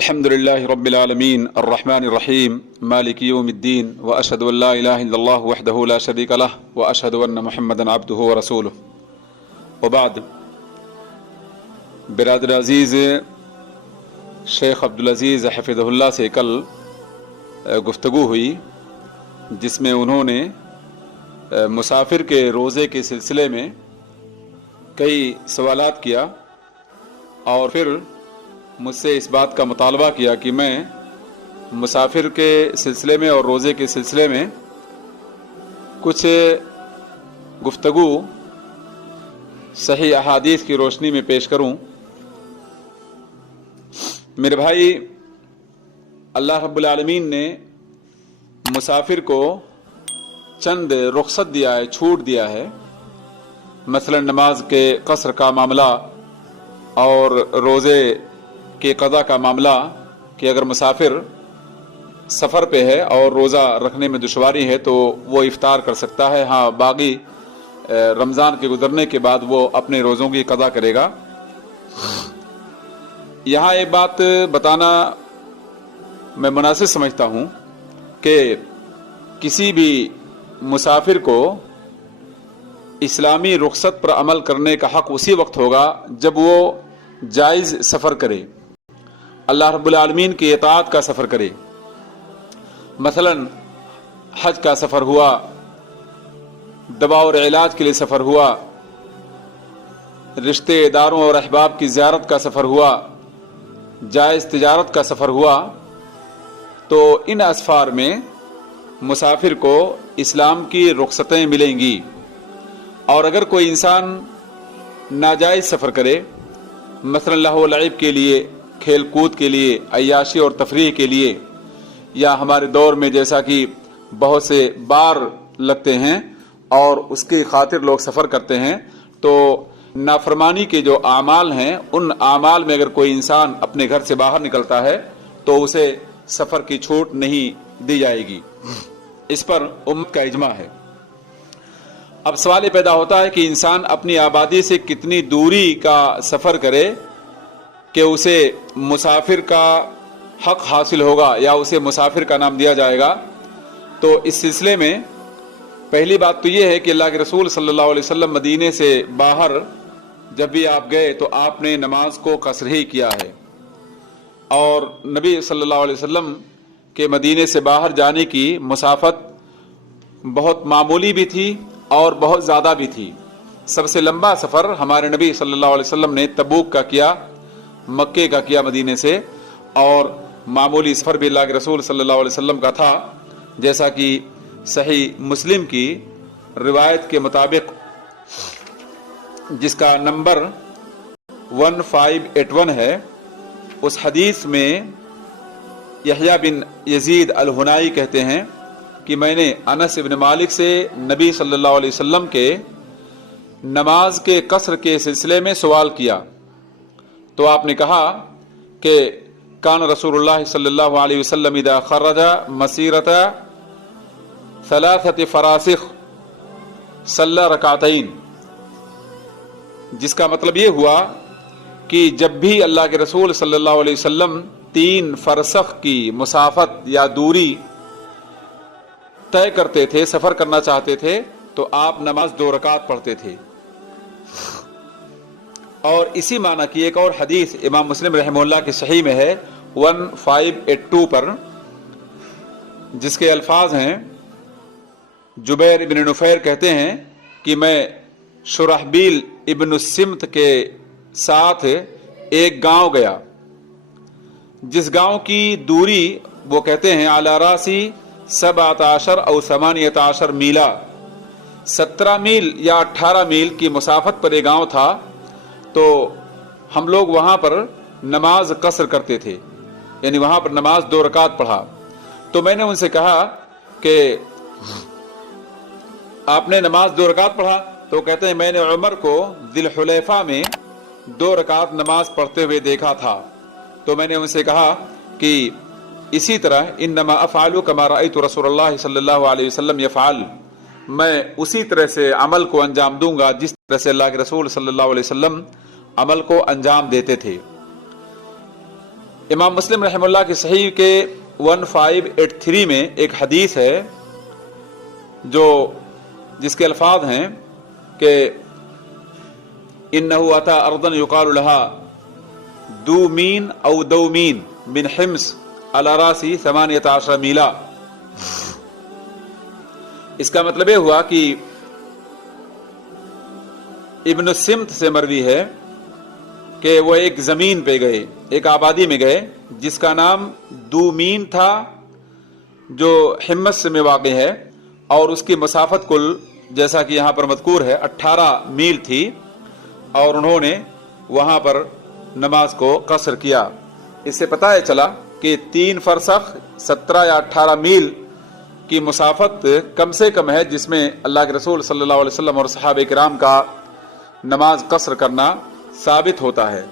الحمدللہ رب العالمین الرحمن الرحیم مالک یوم الدین واشہد ان لا الہ الا اللہ وحدہ لا شریک لہ واشہد ان محمدا عبدہ ورسولہ وبعد. برادر عزیز شیخ عبدالعزیز حفظہ اللہ سے کل گفتگو ہوئی جس میں انہوں نے مسافر کے روزے کے سلسلے میں کئی سوالات کیا اور پھر مجھ سے اس بات کا مطالبہ کیا کہ میں مسافر کے سلسلے میں اور روزے کے سلسلے میں کچھ گفتگو صحیح احادیث کی روشنی میں پیش کروں. میرے بھائی، اللہ رب العالمین نے مسافر کو چند رخصت دیا ہے، چھوٹ دیا ہے. مثلا نماز کے قصر کا معاملہ اور روزے کے قضا کا معاملہ کہ اگر مسافر سفر پہ ہے اور روزہ رکھنے میں دشواری ہے تو وہ افطار کر سکتا ہے. ہاں، باقی رمضان کے گزرنے کے بعد وہ اپنے روزوں کی قضا کرے گا. یہاں ایک بات بتانا میں مناسب سمجھتا ہوں کہ کسی بھی مسافر کو اسلامی رخصت پر عمل کرنے کا حق اسی وقت ہوگا جب وہ جائز سفر کرے، اللہ رب العالمین کی اطاعت کا سفر کرے. مثلا حج کا سفر ہوا، دوا اور علاج کے لیے سفر ہوا، رشتے داروں اور احباب کی زیارت کا سفر ہوا، جائز تجارت کا سفر ہوا، تو ان اسفار میں مسافر کو اسلام کی رخصتیں ملیں گی. اور اگر کوئی انسان ناجائز سفر کرے، مثلا لہو و لعب کے لیے، کھیل کود کے لیے، عیاشی اور تفریح کے لیے، یا ہمارے دور میں جیسا کہ بہت سے بار لگتے ہیں اور اس کی خاطر لوگ سفر کرتے ہیں، تو نافرمانی کے جو اعمال ہیں ان اعمال میں اگر کوئی انسان اپنے گھر سے باہر نکلتا ہے تو اسے سفر کی چھوٹ نہیں دی جائے گی. اس پر امت کا اجماع ہے. اب سوال یہ پیدا ہوتا ہے کہ انسان اپنی آبادی سے کتنی دوری کا سفر کرے کہ اسے مسافر کا حق حاصل ہوگا یا اسے مسافر کا نام دیا جائے گا. تو اس سلسلے میں پہلی بات تو یہ ہے کہ اللہ کے رسول صلی اللہ علیہ وسلم مدینے سے باہر جب بھی آپ گئے تو آپ نے نماز کو قصر ہی کیا ہے، اور نبی صلی اللہ علیہ وسلم کے مدینے سے باہر جانے کی مسافت بہت معمولی بھی تھی اور بہت زیادہ بھی تھی. سب سے لمبا سفر ہمارے نبی صلی اللہ علیہ وسلم نے تبوک کا کیا، مکے کا کیا مدینے سے، اور معمولی سفر بھی اللہ کے رسول صلی اللہ علیہ وسلم کا تھا، جیسا کہ صحیح مسلم کی روایت کے مطابق جس کا نمبر 1581 ہے. اس حدیث میں یحییٰ بن یزید الہنائی کہتے ہیں کہ میں نے انس بن مالک سے نبی صلی اللہ علیہ وسلم کے نماز کے قصر کے سلسلے میں سوال کیا تو آپ نے کہا کہ کان رسول اللہ صلی اللہ علیہ وسلم اذا خرج مسیرۃ ثلاثۃ فراسخ صلی رکعتین، جس کا مطلب یہ ہوا کہ جب بھی اللہ کے رسول صلی اللہ علیہ وسلم 3 فرسخ کی مسافت یا دوری طے کرتے تھے، سفر کرنا چاہتے تھے، تو آپ نماز 2 رکعت پڑھتے تھے. اور اسی معنی کی ایک اور حدیث امام مسلم رحمہ اللہ کی صحیح میں ہے 1582 پر، جس کے الفاظ ہیں، جبیر ابن نفیر کہتے ہیں کہ میں شرحبیل ابن السمت کے ساتھ ایک گاؤں گیا جس گاؤں کی دوری وہ کہتے ہیں علی راسی 17 او 18 میلا، 17 میل یا 18 میل کی مسافت پر ایک گاؤں تھا. تو ہم لوگ وہاں پر نماز قصر کرتے تھے، یعنی وہاں پر نماز 2 رکعت پڑھا. تو میں نے ان سے کہا کہ آپ نے نماز 2 رکعت پڑھا؟ تو کہتے ہیں میں نے عمر کو ذی الحلیفہ میں 2 رکعت نماز پڑھتے ہوئے دیکھا تھا. تو میں نے ان سے کہا کہ اسی طرح انما افعل کما رأیت رسول اللہ صلی اللہ علیہ وسلم یفعل، میں اسی طرح سے عمل کو انجام دوں گا جس طرح سے اللہ کے رسول صلی اللہ علیہ وسلم عمل کو انجام دیتے تھے. امام مسلم رحمہ اللہ کی صحیح کے 1583 میں ایک حدیث ہے جو جس کے الفاظ ہیں کہ انہو اتا ارضا یقال لها دومین او دومین من حمص علی راسی 18 میلا. اس کا مطلب یہ ہوا کہ ابن السمت سے مروی ہے کہ وہ ایک زمین پہ گئے، ایک آبادی میں گئے جس کا نام دومین تھا جو حمص میں واقع ہے، اور اس کی مسافت کل جیسا کہ یہاں پر مذکور ہے 18 میل تھی، اور انہوں نے وہاں پر نماز کو قصر کیا. اس سے پتہ چلا کہ 3 فرسخ 17 یا 18 میل کی مسافت کم سے کم ہے جس میں اللہ کے رسول صلی اللہ علیہ وسلم اور صحابہ کرام کا نماز قصر کرنا ثابت ہوتا ہے.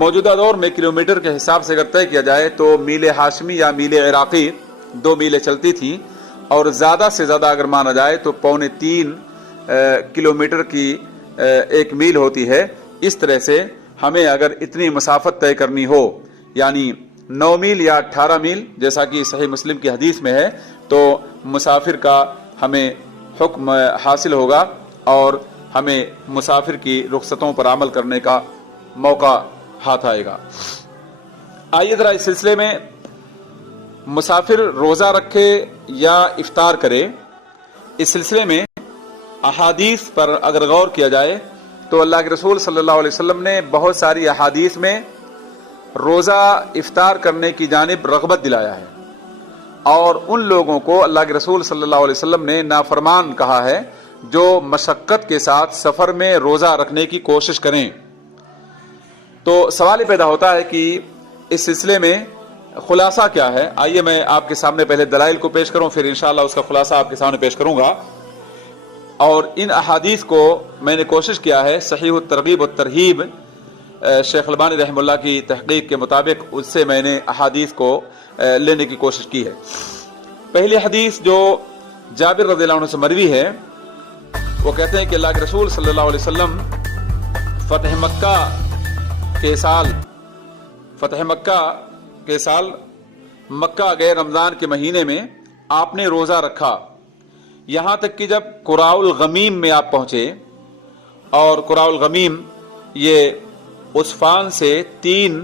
موجودہ دور میں کلومیٹر کے حساب سے اگر طے کیا جائے تو میل ہاشمی یا میل عراقی 2 میلیں چلتی تھیں، اور زیادہ سے زیادہ اگر مانا جائے تو 2.25 کلومیٹر کی 1 میل ہوتی ہے. اس طرح سے ہمیں اگر اتنی مسافت طے کرنی ہو، یعنی 9 میل یا 18 میل جیسا کہ صحیح مسلم کی حدیث میں ہے، تو مسافر کا ہمیں حکم حاصل ہوگا اور ہمیں مسافر کی رخصتوں پر عمل کرنے کا موقع ہاتھ آئے گا. آئیے ذرا اس سلسلے میں مسافر روزہ رکھے یا افطار کرے، اس سلسلے میں احادیث پر اگر غور کیا جائے تو اللہ کے رسول صلی اللہ علیہ وسلم نے بہت ساری احادیث میں روزہ افطار کرنے کی جانب رغبت دلایا ہے، اور ان لوگوں کو اللہ کے رسول صلی اللہ علیہ وسلم نے نافرمان کہا ہے جو مشقت کے ساتھ سفر میں روزہ رکھنے کی کوشش کریں. تو سوال پیدا ہوتا ہے کہ اس سلسلے میں خلاصہ کیا ہے. آئیے میں آپ کے سامنے پہلے دلائل کو پیش کروں، پھر انشاءاللہ اس کا خلاصہ آپ کے سامنے پیش کروں گا. اور ان احادیث کو میں نے کوشش کیا ہے صحیح الترغیب والترہیب شیخ البانی رحمہ اللہ کی تحقیق کے مطابق اس سے میں نے احادیث کو لینے کی کوشش کی ہے. پہلی حدیث جو جابر رضی اللہ عنہ سے مروی ہے، وہ کہتے ہیں کہ اللہ کے رسول صلی اللہ علیہ وسلم فتح مکہ کے سال مکہ گئے. رمضان کے مہینے میں آپ نے روزہ رکھا، یہاں تک کہ جب قراء الغمیم میں آپ پہنچے، اور قراء الغمیم یہ عصفان سے 3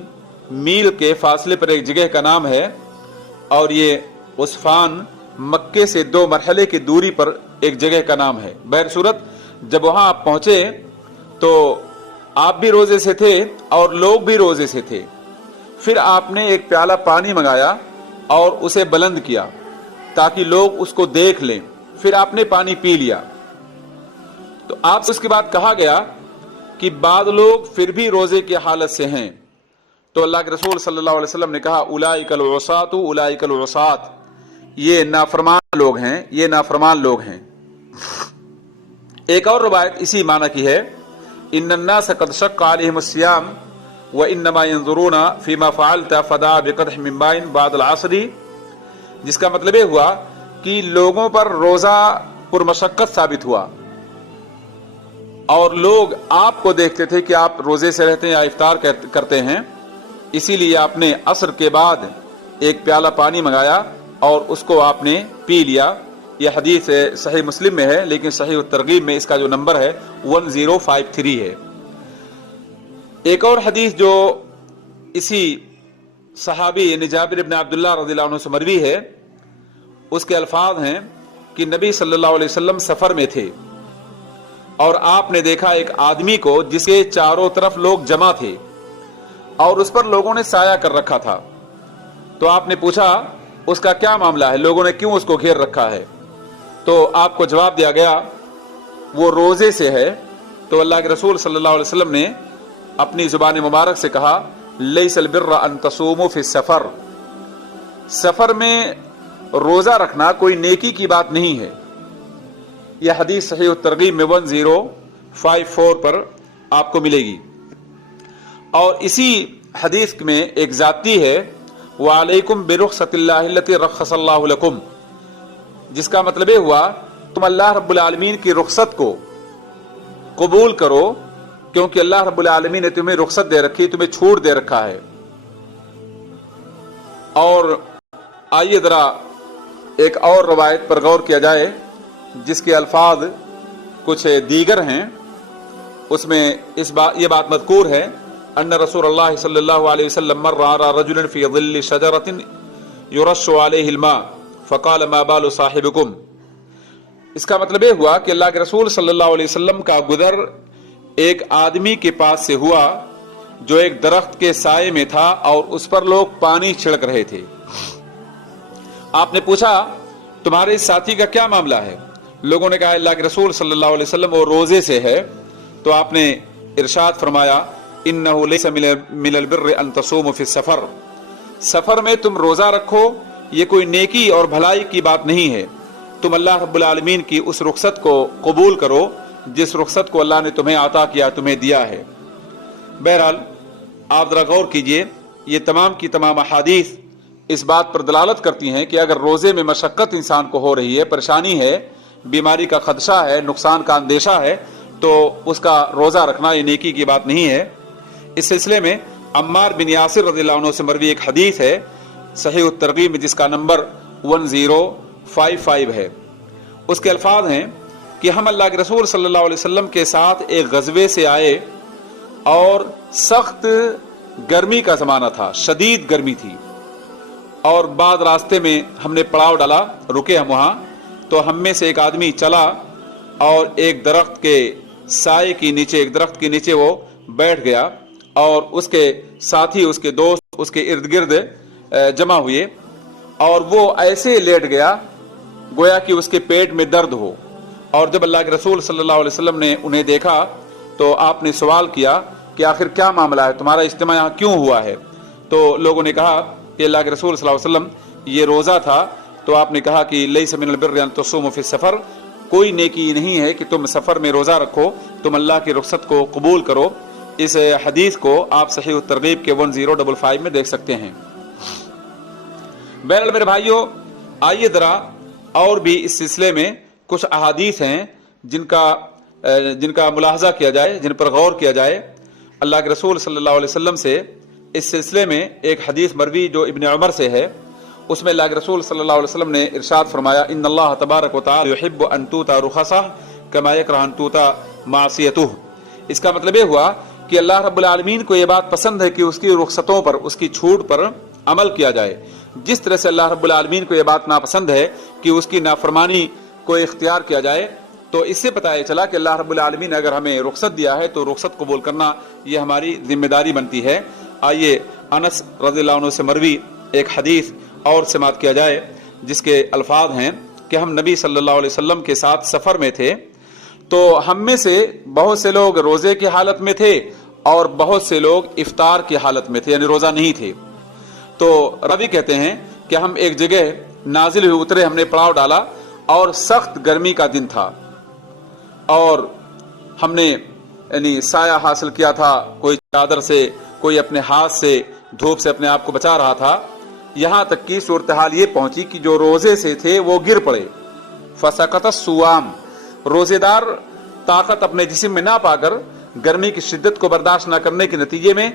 میل کے فاصلے پر ایک جگہ کا نام ہے، اور یہ عصفان مکے سے 2 مرحلے کی دوری پر ایک جگہ کا نام ہے. بہر صورت جب وہاں آپ پہنچے تو آپ بھی روزے سے تھے اور لوگ بھی روزے سے تھے. پھر آپ نے ایک پیالہ پانی منگایا اور اسے بلند کیا تاکہ لوگ اس کو دیکھ لیں. پھر آپ نے پانی پی لیا. تو آپ اس کے بعد کہا گیا کہ بعض لوگ پھر بھی روزے کی حالت سے ہیں، تو اللہ کے رسول صلی اللہ علیہ وسلم نے کہا اولئک العصاۃ اولئک العصاۃ، یہ نافرمان لوگ ہیں، یہ نافرمان لوگ ہیں. ایک اور روایت اسی معنی کی ہے، ان الناس قد شق علیہم الصیام وانما ينظرون فيما فعلت فدع بقدح من ماء بعد العصر، جس کا مطلب یہ ہوا کہ لوگوں پر روزہ پرمشقت ثابت ہوا، اور لوگ آپ کو دیکھتے تھے کہ آپ روزے سے رہتے ہیں یا افطار کرتے ہیں، اسی لیے آپ نے عصر کے بعد ایک پیالہ پانی منگایا اور اس کو آپ نے پی لیا. یہ حدیث صحیح مسلم میں ہے، لیکن صحیح الترغیب میں اس کا جو نمبر ہے 1053 ہے. ایک اور حدیث جو اسی صحابی یعنی جابر ابن عبداللہ رضی اللہ عنہ سے مروی ہے، اس کے الفاظ ہیں کہ نبی صلی اللہ علیہ وسلم سفر میں تھے اور آپ نے دیکھا ایک آدمی کو جس کے چاروں طرف لوگ جمع تھے اور اس پر لوگوں نے سایہ کر رکھا تھا. تو آپ نے پوچھا اس کا کیا معاملہ ہے، لوگوں نے کیوں اس کو گھیر رکھا ہے؟ تو آپ کو جواب دیا گیا وہ روزے سے ہے. تو اللہ کے رسول صلی اللہ علیہ وسلم نے اپنی زبان مبارک سے کہا لیس البر ان تصوموا فی السفر، سفر میں روزہ رکھنا کوئی نیکی کی بات نہیں ہے. یہ حدیث صحیح الترغیب میں 1054 پر آپ کو ملے گی. اور اسی حدیث میں ایک ذاتی ہے وعلیکم برخصت اللہ التی رخص اللہ لکم، جس کا مطلب یہ ہوا تم اللہ رب العالمین کی رخصت کو قبول کرو، کیونکہ اللہ رب العالمین نے تمہیں رخصت دے رکھی، تمہیں چھوٹ دے رکھا ہے. اور آئیے ذرا ایک اور روایت پر غور کیا جائے جس کے الفاظ کچھ دیگر ہیں. اس میں یہ بات مذکور ہے ان رسول اللہ صلی اللہ علیہ وسلم مر على رجل في ظل شجرة يرش عليه الماء فقال ما بال صاحبكم. اس کا مطلب یہ ہوا کہ اللہ کے رسول صلی اللہ علیہ وسلم کا گزر ایک آدمی کے پاس سے ہوا جو ایک درخت کے سائے میں تھا اور اس پر لوگ پانی چھڑک رہے تھے. آپ نے پوچھا تمہارے اس ساتھی کا کیا معاملہ ہے؟ لوگوں نے کہا اللہ کے رسول صلی اللہ علیہ وسلم وہ روزے سے ہے. تو آپ نے ارشاد فرمایا انه ليس من البر ان تصوموا في السفر. سفر میں تم روزہ رکھو یہ کوئی نیکی اور بھلائی کی بات نہیں ہے. تم اللہ رب العالمین کی اس رخصت کو قبول کرو جس رخصت کو اللہ نے تمہیں عطا کیا، تمہیں دیا ہے. بہرحال آپ ذرا غور کیجئے، یہ تمام کی تمام احادیث اس بات پر دلالت کرتی ہیں کہ اگر روزے میں مشقت انسان کو ہو رہی ہے، پریشانی ہے، بیماری کا خدشہ ہے، نقصان کا اندیشہ ہے، تو اس کا روزہ رکھنا یہ نیکی کی بات نہیں ہے. اس سلسلے میں عمار بن یاسر رضی اللہ عنہ سے مروی ایک حدیث ہے صحیح الترغیب میں جس کا نمبر 1055 ہے. اس کے الفاظ ہیں کہ ہم اللہ کے رسول صلی اللہ علیہ وسلم کے ساتھ ایک غزوے سے آئے اور سخت گرمی کا زمانہ تھا، شدید گرمی تھی، اور بعد راستے میں ہم نے پڑاؤ ڈالا، رکے ہم وہاں. تو ہم میں سے ایک آدمی چلا اور ایک درخت کے سائے کے نیچے، ایک درخت کے نیچے وہ بیٹھ گیا اور اس کے ساتھی، اس کے دوست اس کے ارد گرد جمع ہوئے اور وہ ایسے لیٹ گیا گویا کہ اس کے پیٹ میں درد ہو. اور جب اللہ کے رسول صلی اللہ علیہ وسلم نے انہیں دیکھا تو آپ نے سوال کیا کہ آخر کیا معاملہ ہے، تمہارا اجتماع یہاں کیوں ہوا ہے؟ تو لوگوں نے کہا کہ اللہ کے رسول صلی اللہ علیہ وسلم یہ روزہ تھا. تو آپ نے کہا کہ لیس من البر ان تصوموا فی السفر، کوئی نیکی نہیں ہے کہ تم سفر میں روزہ رکھو، تم اللہ کی رخصت کو قبول کرو. اس حدیث کو آپ صحیح الترغیب کے 1055 میں دیکھ سکتے ہیں. بہرحال میرے بھائیوں، آئیے ذرا اور بھی اس سلسلے میں کچھ احادیث ہیں جن کا ملاحظہ کیا جائے، جن پر غور کیا جائے. اللہ کے رسول صلی اللہ علیہ وسلم سے اس سلسلے میں ایک حدیث مروی جو ابن عمر سے ہے، اس میں اللہ کے رسول صلی اللہ علیہ وسلم نے ارشاد فرمایا ان اللہ تبارک و تعالی یحب ان توتا رخصہ کما یکرہ ان توتا معصیتہ. اس کا مطلب یہ ہوا کہ اللہ رب العالمین کو یہ بات پسند ہے کہ اس کی رخصتوں پر، اس کی چھوٹ پر عمل کیا جائے، جس طرح سے اللہ رب العالمین کو یہ بات ناپسند ہے کہ اس کی نافرمانی کو اختیار کیا جائے. تو اس سے پتہ چلا کہ اللہ رب العالمین نے اگر ہمیں رخصت دیا ہے تو رخصت قبول کرنا یہ ہماری ذمہ داری بنتی ہے. آئیے انس رضی اللہ عنہ سے مروی ایک حدیث اور سماعت کیا جائے جس کے الفاظ ہیں کہ ہم نبی صلی اللہ علیہ وسلم کے ساتھ سفر میں تھے تو ہم میں سے بہت سے لوگ روزے کی حالت میں تھے اور بہت سے لوگ افطار کی حالت میں تھے، یعنی روزہ نہیں تھے. تو راوی کہتے ہیں کہ ہم ایک جگہ نازل ہوئے اترے، ہم نے پڑاؤ ڈالا اور سخت گرمی کا دن تھا اور ہم نے یعنی سایہ حاصل کیا تھا، کوئی چادر سے، کوئی اپنے ہاتھ سے دھوپ سے اپنے آپ کو بچا رہا تھا. یہاں تک کہ صورتحال یہ پہنچی کہ جو روزے سے تھے وہ گر پڑے. فسقط الصوام، روزے دار طاقت اپنے جسم میں نہ پا کر گرمی کی شدت کو برداشت نہ کرنے کے نتیجے میں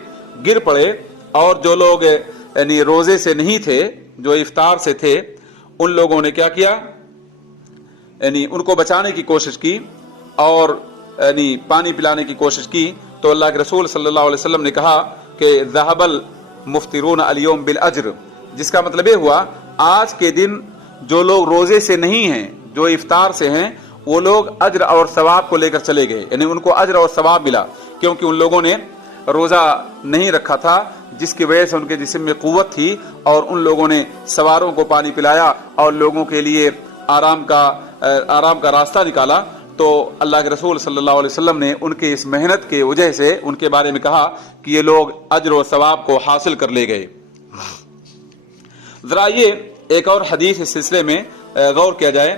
گر پڑے، اور جو لوگ یعنی روزے سے نہیں تھے، جو افطار سے تھے، ان لوگوں نے کیا کیا، یعنی ان کو بچانے کی کوشش کی اور یعنی پانی پلانے کی کوشش کی. تو اللہ کے رسول صلی اللہ علیہ وسلم نے کہا کہ ذهب المفطرون اليوم بالاجر، جس کا مطلب یہ ہوا آج کے دن جو لوگ روزے سے نہیں ہیں، جو افطار سے ہیں، وہ لوگ اجر اور ثواب کو لے کر چلے گئے، یعنی ان کو اجر اور ثواب ملا کیونکہ ان لوگوں نے روزہ نہیں رکھا تھا جس کی وجہ سے ان کے جسم میں قوت تھی، اور ان لوگوں نے سواروں کو پانی پلایا اور لوگوں کے لیے آرام کا راستہ نکالا. تو اللہ کے رسول صلی اللہ علیہ وسلم نے ان کے اس محنت کے وجہ سے ان کے بارے میں کہا کہ یہ لوگ اجر و ثواب کو حاصل کر لے گئے. ذرا یہ ایک اور حدیث اس سلسلے میں غور کیا جائے.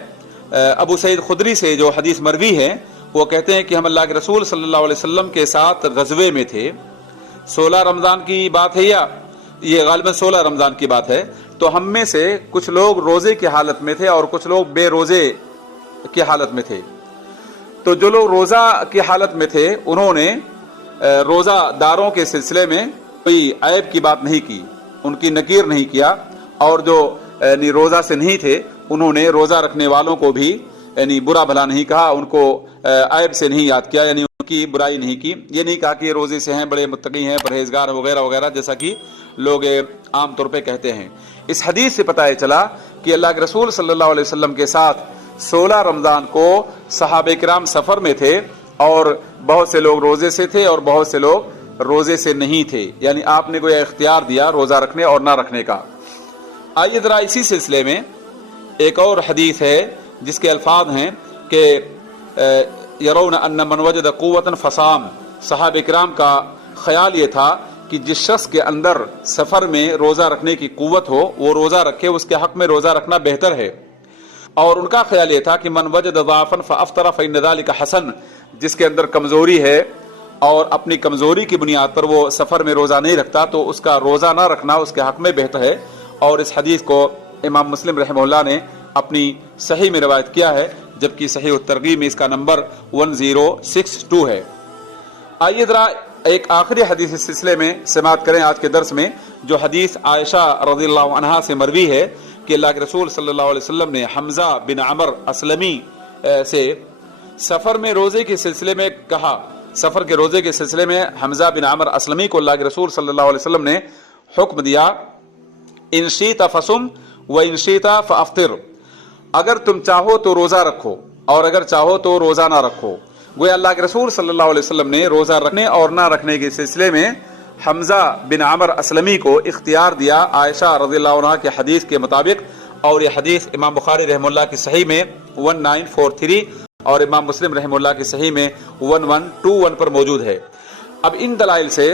ابو سعید خدری سے جو حدیث مروی ہے وہ کہتے ہیں کہ ہم اللہ کے رسول صلی اللہ علیہ وسلم کے ساتھ غزوے میں تھے. 16 رمضان کی بات ہے یا یہ غالباً 16 رمضان کی بات ہے. تو ہم میں سے کچھ لوگ روزے کی حالت میں تھے اور کچھ لوگ بے روزے کی حالت میں تھے. تو جو لوگ روزہ کی حالت میں تھے انہوں نے روزہ داروں کے سلسلے میں کوئی عیب کی بات نہیں کی، ان کی نکیر نہیں کیا. اور جو یعنی روزہ سے نہیں تھے انہوں نے روزہ رکھنے والوں کو بھی یعنی برا بھلا نہیں کہا، ان کو عیب سے نہیں یاد کیا، یعنی ان کی برائی نہیں کی، یہ نہیں کہا کہ یہ روزے سے ہیں، بڑے متقی ہیں، پرہیزگار وغیرہ وغیرہ، جیسا کہ لوگ عام طور پہ کہتے ہیں۔ اس حدیث سے پتہ چلا کہ اللہ کے رسول صلی اللہ علیہ وسلم کے ساتھ 16 رمضان کو صحابہ کرام سفر میں تھے، اور بہت سے لوگ روزے سے تھے اور بہت سے لوگ روزے سے نہیں تھے، یعنی آپ نے کوئی اختیار دیا روزہ رکھنے اور نہ رکھنے کا۔ آئیے ذرا اسی سلسلے میں ایک اور حدیث ہے جس کے الفاظ ہیں کہ یرون ان من وجد قوتا فصام، صحابہ کرام کا خیال یہ تھا کہ جس شخص کے اندر سفر میں روزہ رکھنے کی قوت ہو وہ روزہ رکھے، اس کے حق میں روزہ رکھنا بہتر ہے۔ اور ان کا خیال یہ تھا کہ من وجد ضعفا فافطر فإن ذلك حسن، جس کے اندر کمزوری ہے اور اپنی کمزوری کی بنیاد پر وہ سفر میں روزہ نہیں رکھتا تو اس کا روزہ نہ رکھنا اس کے حق میں بہتر ہے۔ اور اس حدیث کو امام مسلم رحمہ اللہ نے اپنی صحیح میں روایت کیا ہے، جبکہ صحیح الترغیب میں اس کا نمبر 1062 ہے۔ آئیے ذرا ایک آخری حدیث اس سلسلے میں سماعت کریں آج کے درس میں، جو حدیث عائشہ رضی اللہ عنہا سے مروی ہے کہ اللہ کے رسول صلی اللہ علیہ وسلم نے حمزہ بن عمر اسلمی سے سفر میں روزے کے سلسلے میں کہا، سفر کے روزے کے سلسلے میں حمزہ بن عمر اسلمی کو اللہ کے رسول صلی اللہ علیہ وسلم نے حکم دیا، ان شئت فصم و ان شئت فافطر، اگر تم چاہو تو روزہ رکھو اور اگر چاہو تو روزہ نہ رکھو۔ گویا اللہ کے رسول صلی اللہ علیہ وسلم نے روزہ رکھنے اور نہ رکھنے کے سلسلے میں حمزہ بن عمر اسلمی کو اختیار دیا عائشہ رضی اللہ عنہ کے حدیث کے مطابق، اور یہ حدیث امام بخاری رحمہ اللہ کی صحیح میں 1943 اور امام مسلم رحمہ اللہ کی صحیح میں 1121 پر موجود ہے۔ اب ان دلائل سے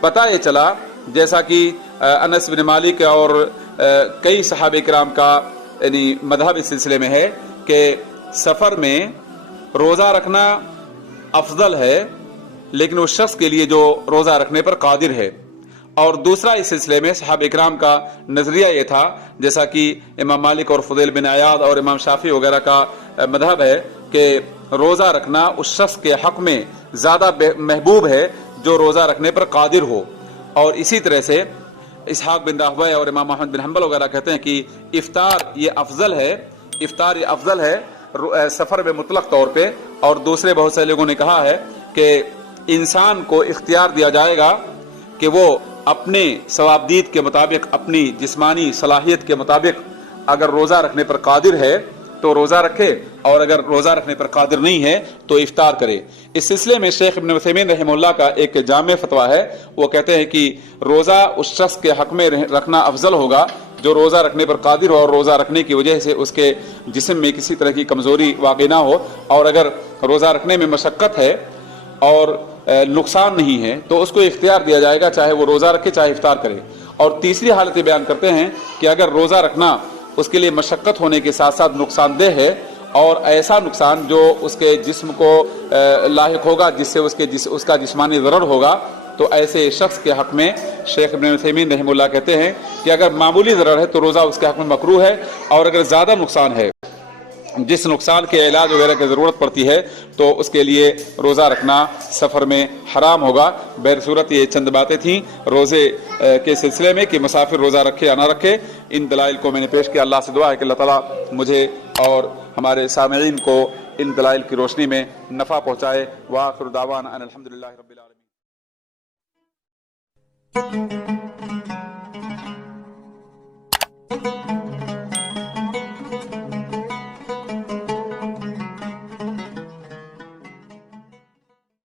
پتہ یہ چلا، جیسا کہ انس بن مالک اور کئی صحابہ کرام کا یعنی مذہب اس سلسلے میں ہے کہ سفر میں روزہ رکھنا افضل ہے، لیکن اس شخص کے لیے جو روزہ رکھنے پر قادر ہے۔ اور دوسرا اس سلسلے میں صحابہ کرام کا نظریہ یہ تھا، جیسا کہ امام مالک اور فضیل بن عیاض اور امام شافعی وغیرہ کا مذہب ہے کہ روزہ رکھنا اس شخص کے حق میں زیادہ محبوب ہے جو روزہ رکھنے پر قادر ہو۔ اور اسی طرح سے اسحاق بن راہویہ اور امام احمد بن حنبل وغیرہ کہتے ہیں کہ افطار یہ افضل ہے سفر میں مطلق طور پہ۔ اور دوسرے بہت سے لوگوں نے کہا ہے کہ انسان کو اختیار دیا جائے گا کہ وہ اپنے ثوابدید کے مطابق، اپنی جسمانی صلاحیت کے مطابق اگر روزہ رکھنے پر قادر ہے تو روزہ رکھے، اور اگر روزہ رکھنے پر قادر نہیں ہے تو افطار کرے۔ اس سلسلے میں شیخ ابن عثیمین رحمہ اللہ کا ایک جامع فتویٰ ہے، وہ کہتے ہیں کہ روزہ اس شخص کے حق میں رکھنا افضل ہوگا جو روزہ رکھنے پر قادر ہو اور روزہ رکھنے کی وجہ سے اس کے جسم میں کسی طرح کی کمزوری واقع نہ ہو، اور اگر روزہ رکھنے میں مشقت ہے اور نقصان نہیں ہے تو اس کو اختیار دیا جائے گا، چاہے وہ روزہ رکھے چاہے افطار کرے۔ اور تیسری حالت بیان کرتے ہیں کہ اگر روزہ رکھنا اس کے لیے مشقت ہونے کے ساتھ ساتھ نقصان دہ ہے، اور ایسا نقصان جو اس کے جسم کو لاحق ہوگا جس سے اس کا جسمانی ضرر ہوگا، تو ایسے شخص کے حق میں شیخ ابن عثیمین رحمہ اللہ کہتے ہیں کہ اگر معمولی ضرر ہے تو روزہ اس کے حق میں مکروہ ہے، اور اگر زیادہ نقصان ہے جس نقصان کے علاج وغیرہ کی ضرورت پڑتی ہے تو اس کے لیے روزہ رکھنا سفر میں حرام ہوگا۔ بہرصورت یہ چند باتیں تھیں روزے کے سلسلے میں کہ مسافر روزہ رکھے یا نہ رکھے، ان دلائل کو میں نے پیش کیا۔ اللہ سے دعا ہے کہ اللہ تعالیٰ مجھے اور ہمارے سامعین کو ان دلائل کی روشنی میں نفع پہنچائے۔ وآخر دعوانا ان الحمدللہ رب العالمین۔